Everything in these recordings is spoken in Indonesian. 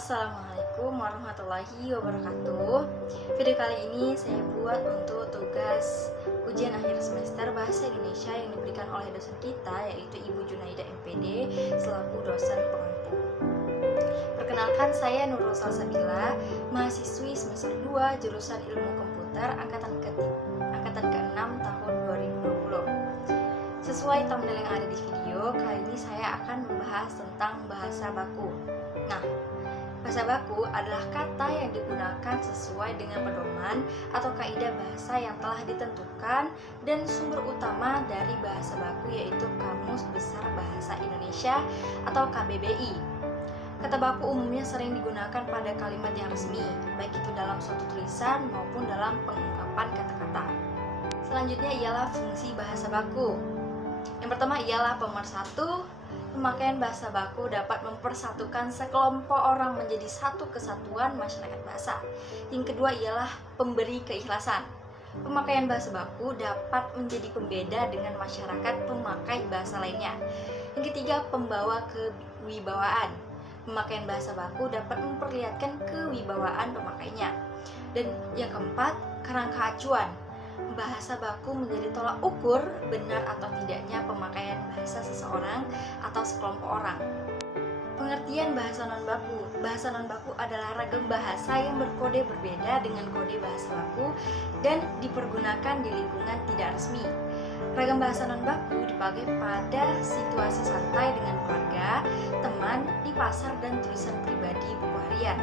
Assalamualaikum warahmatullahi wabarakatuh. Video kali ini saya buat untuk tugas ujian akhir semester Bahasa Indonesia yang diberikan oleh dosen kita, yaitu Ibu Junaida MPD selaku dosen pengampu. Perkenalkan, saya Nurul Salsabila, mahasiswi semester 2 jurusan Ilmu Komputer angkatan ke-6 tahun 2020. Sesuai thumbnail yang ada di video, kali ini saya akan membahas tentang bahasa baku. Nah, bahasa baku adalah kata yang digunakan sesuai dengan pedoman atau kaidah bahasa yang telah ditentukan dan sumber utama dari bahasa baku yaitu Kamus Besar Bahasa Indonesia atau KBBI. Kata baku umumnya sering digunakan pada kalimat yang resmi, baik itu dalam suatu tulisan maupun dalam pengungkapan kata-kata. Selanjutnya ialah fungsi bahasa baku. Yang pertama ialah pemersatu. Pemakaian bahasa baku dapat mempersatukan sekelompok orang menjadi satu kesatuan masyarakat bahasa. Yang kedua ialah pemberi keikhlasan. Pemakaian bahasa baku dapat menjadi pembeda dengan masyarakat pemakai bahasa lainnya. Yang ketiga, pembawa kewibawaan. Pemakaian bahasa baku dapat memperlihatkan kewibawaan pemakainya. Dan yang keempat, kerangka acuan. Bahasa baku menjadi tolak ukur benar atau tidaknya pemakaian bahasa seseorang atau sekelompok orang. Pengertian bahasa non-baku. Bahasa non-baku adalah ragam bahasa yang berkode berbeda dengan kode bahasa baku dan dipergunakan di lingkungan tidak resmi. Ragam bahasa non-baku dipakai pada situasi santai dengan keluarga, teman, di pasar, dan tulisan pribadi buku harian.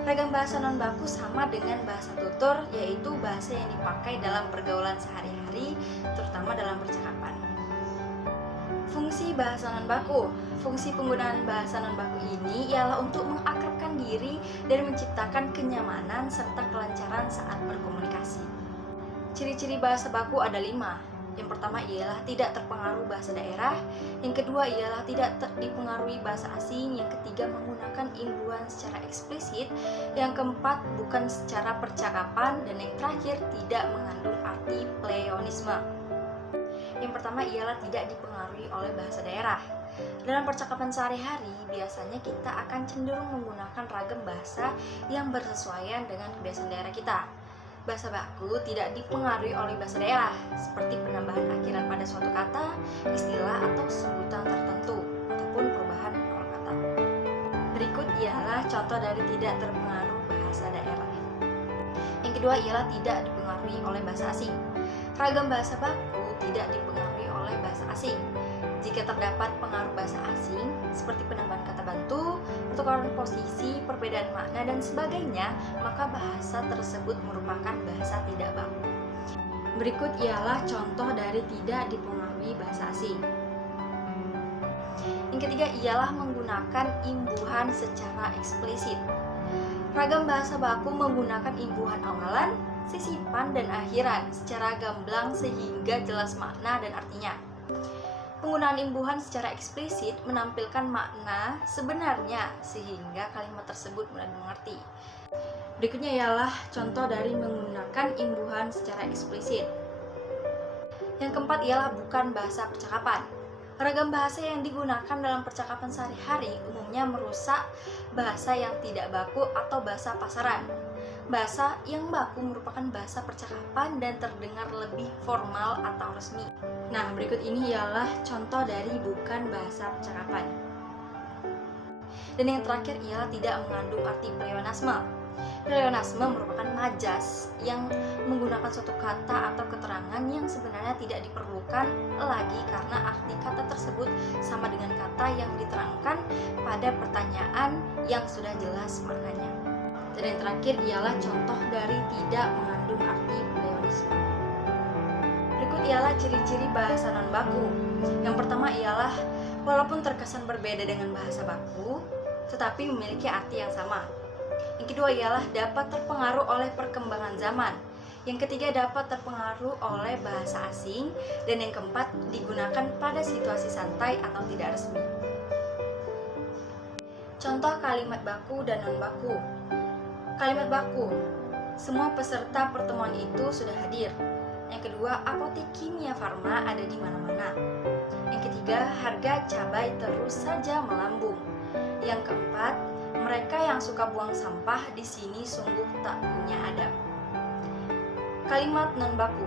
Ragam bahasa non-baku sama dengan bahasa tutur, yaitu bahasa yang dipakai dalam pergaulan sehari-hari, terutama dalam percakapan. Fungsi bahasa non-baku. Fungsi penggunaan bahasa non-baku ini ialah untuk mengakrabkan diri dan menciptakan kenyamanan serta kelancaran saat berkomunikasi. Ciri-ciri bahasa baku ada 5. Yang pertama ialah tidak terpengaruh bahasa daerah. Yang kedua ialah tidak dipengaruhi bahasa asing. Yang ketiga, menggunakan imbuhan secara eksplisit. Yang keempat, bukan secara percakapan. Dan yang terakhir, tidak mengandung arti pleonasme. Yang pertama ialah tidak dipengaruhi oleh bahasa daerah. Dalam percakapan sehari-hari, biasanya kita akan cenderung menggunakan ragam bahasa yang bersesuaian dengan kebiasaan daerah kita. Bahasa baku tidak dipengaruhi oleh bahasa daerah, seperti penambahan akhiran pada suatu kata, istilah, atau sebutan tertentu, ataupun perubahan pola kata. Berikut ialah contoh dari tidak terpengaruh bahasa daerah. Yang kedua ialah tidak dipengaruhi oleh bahasa asing. Ragam bahasa baku tidak dipengaruhi oleh bahasa asing. Jika terdapat pengaruh bahasa asing, seperti penambahan kata bantu, pertukaran posisi, perbedaan makna, dan sebagainya, maka bahasa tersebut merupakan bahasa tidak baku. Berikut ialah contoh dari tidak dipengaruhi bahasa asing. Yang ketiga ialah menggunakan imbuhan secara eksplisit. Ragam bahasa baku menggunakan imbuhan awalan, sisipan, dan akhiran secara gamblang sehingga jelas makna dan artinya. Penggunaan imbuhan secara eksplisit menampilkan makna sebenarnya sehingga kalimat tersebut mudah dimengerti. Berikutnya ialah contoh dari menggunakan imbuhan secara eksplisit. Yang keempat ialah bukan bahasa percakapan. Ragam bahasa yang digunakan dalam percakapan sehari-hari umumnya merusak bahasa yang tidak baku atau bahasa pasaran. Bahasa yang baku merupakan bahasa percakapan dan terdengar lebih formal atau resmi. Nah, berikut ini ialah contoh dari bukan bahasa percakapan. Dan yang terakhir ialah tidak mengandung arti pleonasme. Pleonasme merupakan majas yang menggunakan suatu kata atau keterangan yang sebenarnya tidak diperlukan lagi karena arti kata tersebut sama dengan kata yang diterangkan pada pertanyaan yang sudah jelas maknanya. Dan yang terakhir ialah contoh dari tidak mengandung arti pleonasme. Berikut ialah ciri-ciri bahasa non-baku. Yang pertama ialah walaupun terkesan berbeda dengan bahasa baku, tetapi memiliki arti yang sama. Yang kedua ialah dapat terpengaruh oleh perkembangan zaman. Yang ketiga dapat terpengaruh oleh bahasa asing. Dan yang keempat digunakan pada situasi santai atau tidak resmi. Contoh kalimat baku dan non-baku. Kalimat baku, semua peserta pertemuan itu sudah hadir. Yang kedua, apotek kimia farma ada di mana-mana. Yang ketiga, harga cabai terus saja melambung. Yang keempat, mereka yang suka buang sampah di sini sungguh tak punya adab. Kalimat non baku.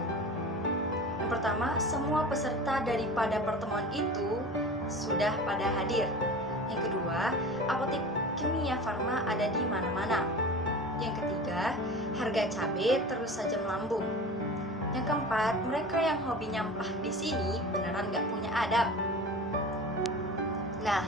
Yang pertama, semua peserta daripada pertemuan itu sudah pada hadir. Yang kedua, apotek kimia farma ada di mana-mana. Yang ketiga, harga cabai terus saja melambung. Yang keempat, mereka yang hobi nyampah di sini beneran gak punya adab. Nah,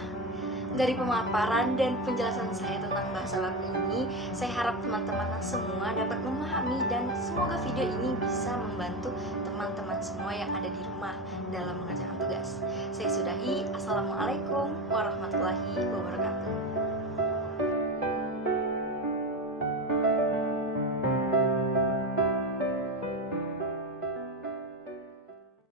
dari pemaparan dan penjelasan saya tentang bahasa baku ini, saya harap teman-teman semua dapat memahami dan semoga video ini bisa membantu teman-teman semua yang ada di rumah dalam mengerjakan tugas. Saya sudahi. Assalamualaikum warahmatullahi wabarakatuh.